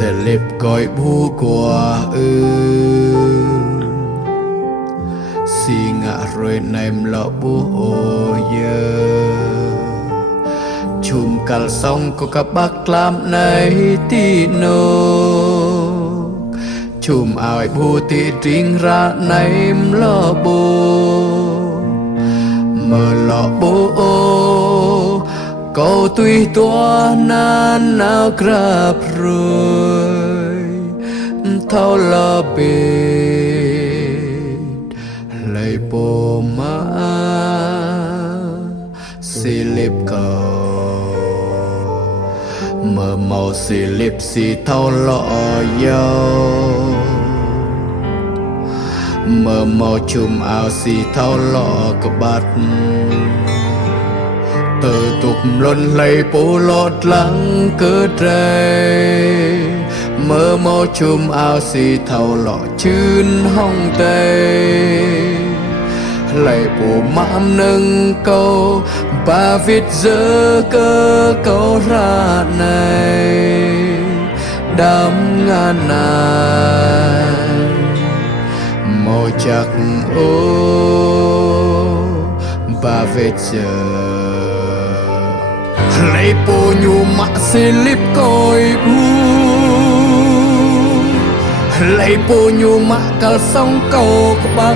sẽ liệp gọi bu của si ngã rồi nêm lọ bu ô dơ chùm cà sông có các bác làm này tí nô chùm ai bu tí riêng ra nêm lọ bu mờ lọ bu ô câu tuy tua nan nào grab rồi thao lọ bê lấy bồ má xì liếp cầu mờ màu xì liếp xì thao lọ dâu mờ màu chùm áo xì thao lọ cơ bát từ tục luân lấy bố lọt lắng cơ trề mơ mơ chùm áo xì thầu lọ chưn hông tê lấy bố mắm nâng câu bà viết dơ cơ câu ra này đám ngàn này màu chắc ô bà viết dơ lấy bố nhu mạ xì líp coi bu lấy bố nhu mạ cả sông cầu các bác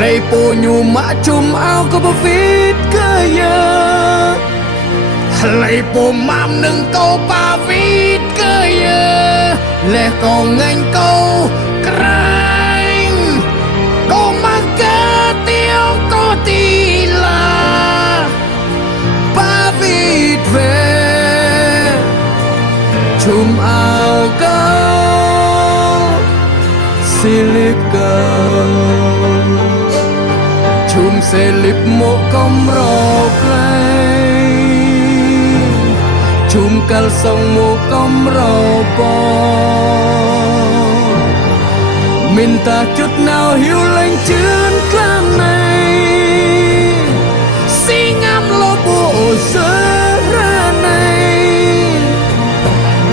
lấy bố nhu mạ chùm áo có bà viết cơ yơ lấy bố mắm nâng câu bà viết cơ yơ lẽ còn ngành câu kranh câu mang cơ tiêu có tì là bà viết về chùm áo câu silica chùm selip một công rộp lên chùm cal sông một công rộp mình ta chút nào hiểu lên chuyến cam này xi ngắm lo bộ sơ ra này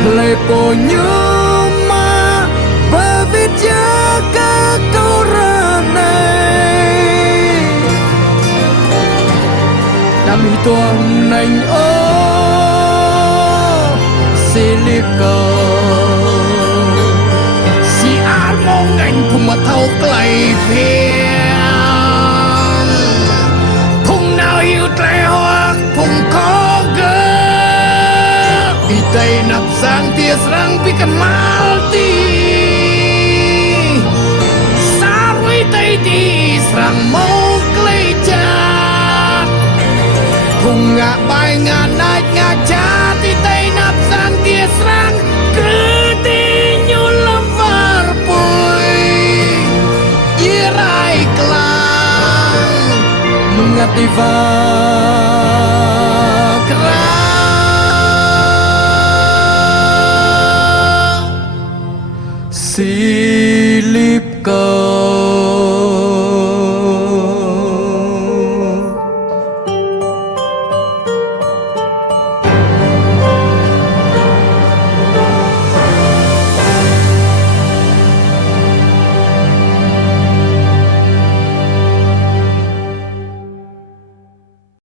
lấy bộ nhớ mà bà viết giá các câu ra này đam hi tuần nành ô xì liếp cầu xì án mong ngành phùng mà thâu clay phiền phùng nào yêu trẻ hoặc phùng khó gỡ đi tây nắp sang tia serang pikan malti sarui tây đi serang mau clay chat phùng ngạ bay ngạ nait ngạ chat đi tây nắp sang tia serang cứ đi nhu lâm var pui irai klang mengati va see